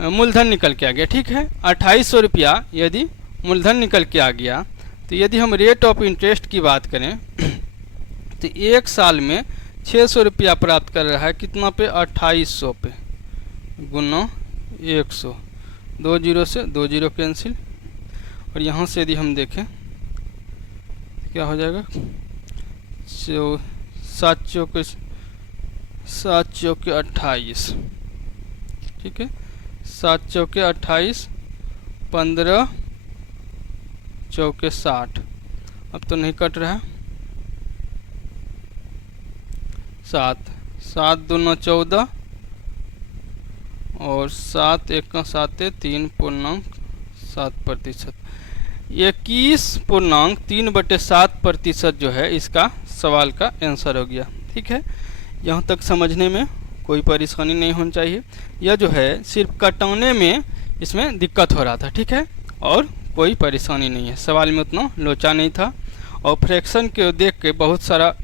मूलधन निकल के आ गया। ठीक है, 2,800 रुपया यदि मूलधन निकल के आ गया तो यदि हम रेट ऑफ इंटरेस्ट की बात करें तो 1 साल में 600 रुपया प्राप्त कर रहा है, कितना पे, 2,800 पे गुना 100, 2 जीरो से 2 जीरो कैंसिल और यहाँ से यदि हम देखें क्या हो जाएगा, 7 चौके 28। ठीक है, 7 चौके 28, 15 चौके 60। अब तो नहीं कट रहा है, 7 दूना 14 और 7 1 7 3.7%, 21.3/7% जो है इसका सवाल का आंसर हो गया। ठीक है, यहाँ तक समझने में कोई परेशानी नहीं होनी चाहिए। यह जो है सिर्फ कटाने में इसमें दिक्कत हो रहा था। ठीक है, और कोई परेशानी नहीं है, सवाल में उतना लोचा नहीं था और फ्रैक्शन के देख के बहुत सारा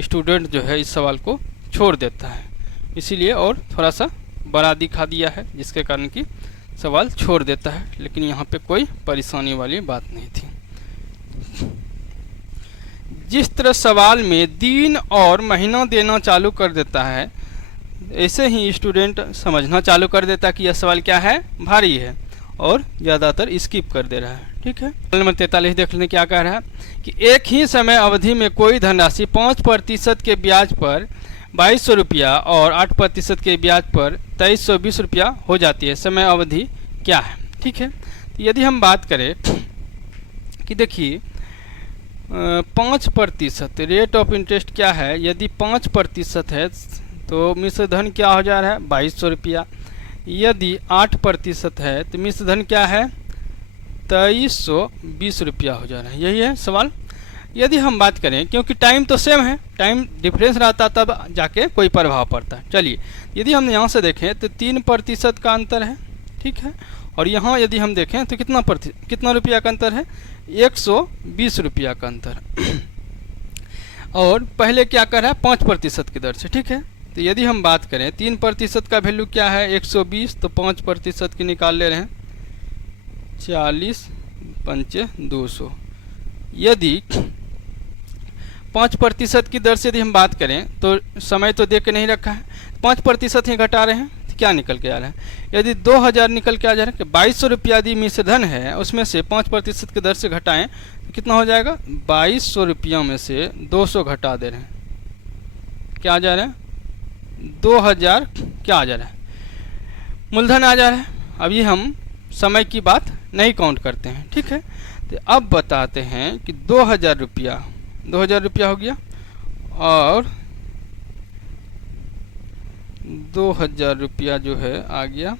स्टूडेंट जो है इस सवाल को छोड़ देता है, इसीलिए और थोड़ा सा बड़ा दिखा दिया है जिसके कारण कि सवाल छोड़ देता है, लेकिन यहाँ पे कोई परेशानी वाली बात नहीं थी। जिस तरह सवाल में दिन और महीना देना चालू कर देता है, ऐसे ही स्टूडेंट समझना चालू कर देता है कि यह सवाल क्या है, भारी है, और ज़्यादातर स्किप कर दे रहा है। ठीक है, सवाल नंबर 43 देख लें क्या कह रहा है कि एक ही समय अवधि में कोई धनराशि 5% के ब्याज पर 2,200 रुपया और 8% के ब्याज पर 2,320 रुपया हो जाती है, समय अवधि क्या है। ठीक है, तो यदि हम बात करें कि देखिए 5% रेट ऑफ इंटरेस्ट क्या है, यदि 5% है तो मिश्र धन क्या हो जा रहा है, 2,200 रुपया। यदि 8% है तो मिश्र धन क्या है, 2,320 रुपया हो जा रहा है। यही है सवाल। यदि हम बात करें, क्योंकि टाइम तो सेम है, टाइम डिफरेंस रहता तब जाके कोई प्रभाव पड़ता है। चलिए यदि हम यहाँ से देखें तो 3% का अंतर है, ठीक है। और यहाँ यदि हम देखें तो कितना रुपया का अंतर है, 120 रुपया का अंतर और पहले क्या कर रहा है 5% की दर से, ठीक है। तो यदि हम बात करें 3% का वैल्यू क्या है 120, तो 5% की निकाल ले रहे हैं 40 पंचे 200। यदि 5% की दर से यदि हम बात करें तो समय तो दे के नहीं रखा है, 5% ही घटा रहे हैं, तो क्या निकल के आ रहा है, यदि 2000 निकल के आ जा रहा है कि 2200 रुपया यदि मिश्रधन है उसमें से 5% की दर से घटाएं तो कितना हो जाएगा, 2200 रुपया में से 200 घटा दे रहे हैं, क्या आ जा रहा है 2000, क्या आ जा रहा है मूलधन आ जा रहा है। अभी हम समय की बात नहीं काउंट करते हैं, ठीक है। तो अब बताते हैं कि 2000 रुपया हो गया और 2000 रुपया जो है आ गया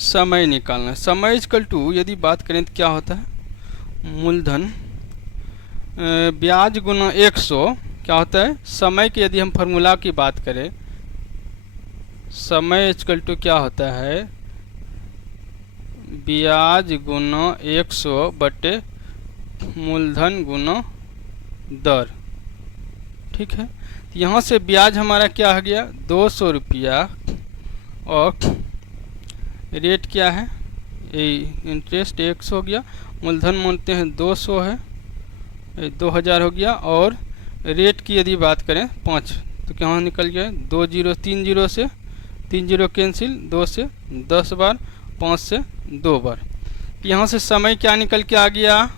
समय निकालना है। समय इक्वल टू यदि बात करें तो क्या होता है, मूलधन ब्याज गुना 100, क्या होता है समय की यदि हम फार्मूला की बात करें, समय इक्वल टू क्या होता है ब्याज गुना 100 बटे मूलधन गुना दर, ठीक है। यहाँ से ब्याज हमारा क्या हो गया 200 रुपया और रेट क्या है इंटरेस्ट 100 हो गया, मूलधन मानते हैं 200 है, 2000 हो गया और रेट की यदि बात करें 5, तो क्या निकल गया 2 जीरो 3 जीरो से 3 जीरो कैंसिल, 2 से 10 बार, 5 से 2 बार। यहाँ से समय क्या निकल के आ गया,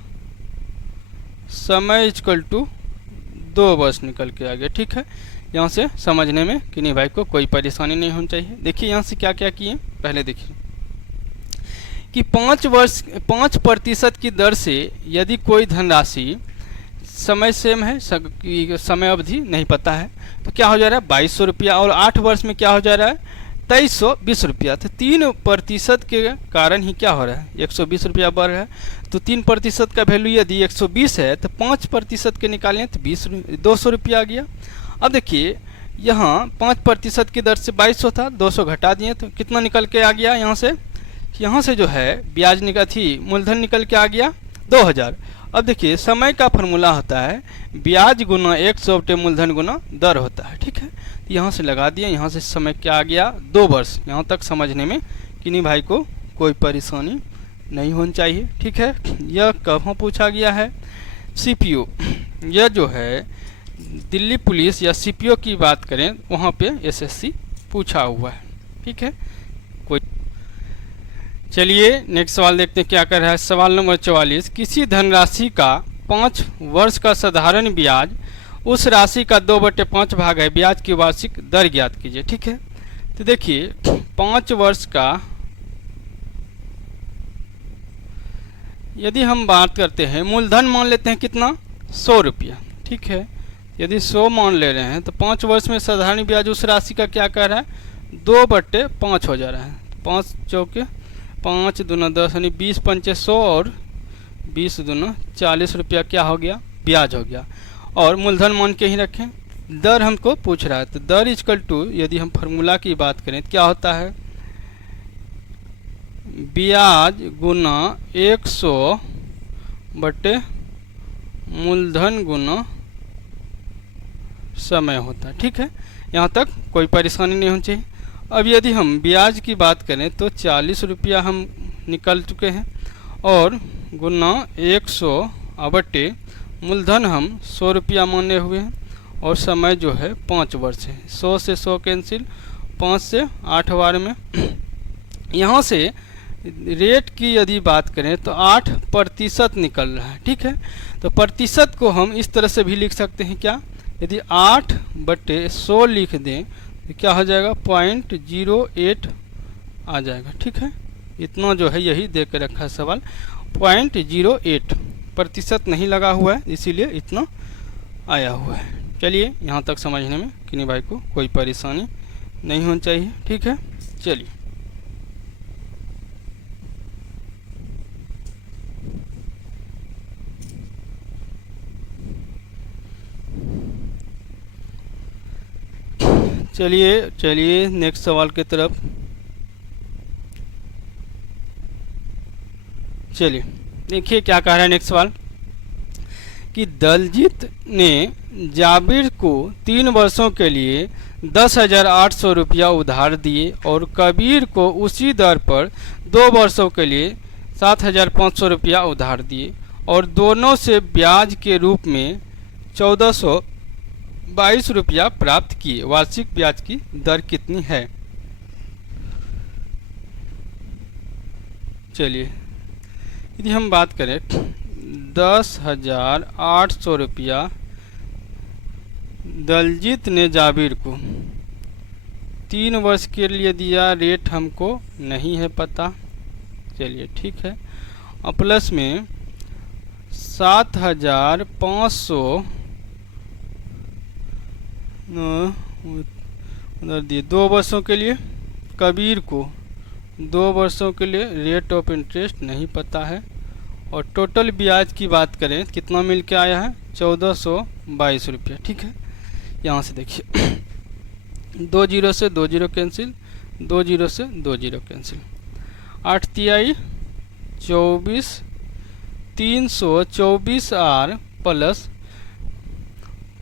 समय इक्वल टू 2 वर्ष निकल के आ गया, ठीक है। यहाँ से समझने में किन्हीं भाई को कोई परेशानी नहीं होनी चाहिए। देखिए यहाँ से क्या क्या किए, पहले देखिए कि 5% की दर से यदि कोई धनराशि, समय सेम है, समय अवधि नहीं पता है, तो क्या हो जा रहा है 2200 रुपया और 8 वर्ष में क्या हो जा रहा है 2320 रुपया। तो 3% के कारण ही क्या हो रहा है 120 रुपया बढ़ रहा है। तो 3% का वैल्यू यदि 120 है तो 5% के निकालें तो 200 रुपया आ गया। अब देखिए यहाँ 5% की दर से 2200 था, 200 घटा दिए तो कितना निकल के आ गया, यहाँ से जो है ब्याज निकल थी मूलधन निकल के आ गया 2000। अब देखिए समय का फार्मूला होता है ब्याज गुना 100 बटे मूलधन गुना दर होता है, ठीक है। तो यहाँ से लगा दिया, यहाँ से समय क्या आ गया 2 वर्ष। यहाँ तक समझने में किन्हीं भाई को कोई परेशानी नहीं होनी चाहिए, ठीक है। यह कहाँ पूछा गया है, सीपीओ, यह जो है दिल्ली पुलिस या सीपीओ की बात करें वहाँ पे एसएससी पूछा हुआ है, ठीक है। कोई चलिए नेक्स्ट सवाल देखते हैं क्या कर रहा है। सवाल नंबर 44, किसी धनराशि का 5 वर्ष का साधारण ब्याज उस राशि का 2/5 भाग है, ब्याज की वार्षिक दर ज्ञात कीजिए, ठीक है। तो देखिए 5 वर्ष का यदि हम बात करते हैं, मूलधन मान लेते हैं कितना 100 रुपया, ठीक है। यदि 100 मान ले रहे हैं तो 5 वर्ष में साधारण ब्याज उस राशि का क्या कर रहा है 2/5 हो जा रहा है। 5 चौके 5 दूना 10 यानी 20 पंचे 100 और 20 दूना 40 रुपया क्या हो गया ब्याज हो गया। और मूलधन मान के ही रखें, दर हमको पूछ रहा है तो दर इक्वल टू यदि हम फार्मूला की बात करें तो क्या होता है ब्याज गुना 100 बटे मूलधन गुना समय होता है, ठीक है। यहाँ तक कोई परेशानी नहीं होनी चाहिए। अब यदि हम ब्याज की बात करें तो 40 रुपया हम निकल चुके हैं और गुना 100 बटे मूलधन हम 100 रुपया माने हुए हैं और समय जो है 5 वर्ष है। 100 से 100 कैंसिल, 5 से 8 बार में। यहाँ से रेट की यदि बात करें तो 8% निकल रहा है, ठीक है। तो प्रतिशत को हम इस तरह से भी लिख सकते हैं, क्या यदि 8/100 लिख दें तो क्या हो जाएगा 0.08 आ जाएगा, ठीक है। इतना जो है यही दे के रखा है सवाल, 0.08% नहीं लगा हुआ है इसीलिए इतना आया हुआ है। चलिए यहाँ तक समझने में किन्हीं भाई को कोई परेशानी नहीं होनी चाहिए, ठीक है। चलिए चलिए नेक्स्ट सवाल की तरफ। चलिए देखिए क्या कह रहा है नेक्स्ट सवाल कि दलजीत ने जाबिर को 3 वर्षों के लिए 10,800 रुपया उधार दिए और कबीर को उसी दर पर 2 वर्षों के लिए 7,500 रुपया उधार दिए और दोनों से ब्याज के रूप में 1,422 रुपया प्राप्त किए। वार्षिक ब्याज की दर कितनी है? चलिए यदि हम बात करें 10,800 रुपया दलजीत ने जाबिर को 3 वर्ष के लिए दिया, रेट हमको नहीं है पता। चलिए ठीक है, और प्लस में 7,500 उधर दिए 2 वर्षों के लिए, कबीर को 2 वर्षों के लिए रेट ऑफ इंटरेस्ट नहीं पता है, और टोटल ब्याज की बात करें कितना मिल के आया है 1,422 रुपया। ठीक है, यहाँ से देखिए 2 जीरो से 2 जीरो कैंसिल, 2 जीरो से 2 जीरो कैंसिल, 8 तिहाई 24, 324 आर प्लस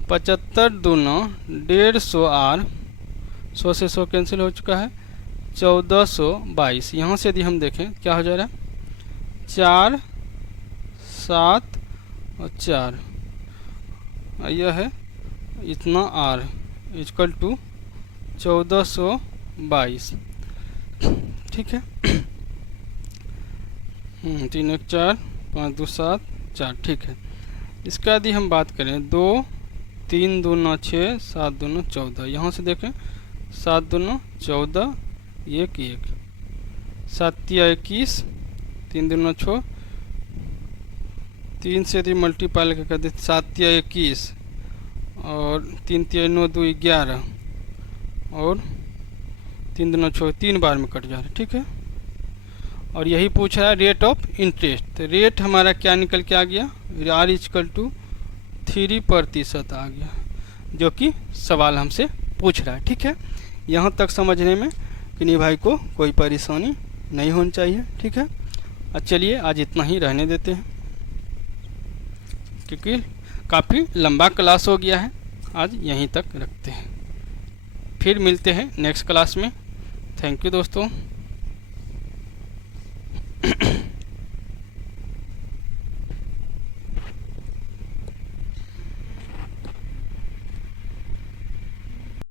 75 दूना 150 आर, 100 से 100 कैंसिल हो चुका है, 1,422। यहाँ से यदि हम देखें क्या हो जा रहा है 4, 7 और 4, यह है इतना आर इक्वल टू 1,422। ठीक है, 3 1 4, 5 2 7 4। ठीक है, इसका यदि हम बात करें 2, 3 दूना 6, 7 दूना 14। यहाँ से देखें 7 दूना 14, 1 1, 7 तिया 21, 3 दूना 6, 3 से यदि मल्टीप्लाई कर दे 7 तिया 21 और 3 तिया 9 2 11 और 3 दूना 6, 3 बार में कट जा रहा है। ठीक है, और यही पूछ रहा है रेट ऑफ इंटरेस्ट। तो रेट हमारा क्या निकल के आ गया, आर इक्वल टू 3% आ गया, जो कि सवाल हमसे पूछ रहा है। ठीक है, यहाँ तक समझने में किन्हीं भाई को कोई परेशानी नहीं होनी चाहिए। ठीक है, चलिए आज इतना ही रहने देते हैं क्योंकि काफ़ी लंबा क्लास हो गया है। आज यहीं तक रखते हैं, फिर मिलते हैं नेक्स्ट क्लास में। थैंक यू दोस्तों।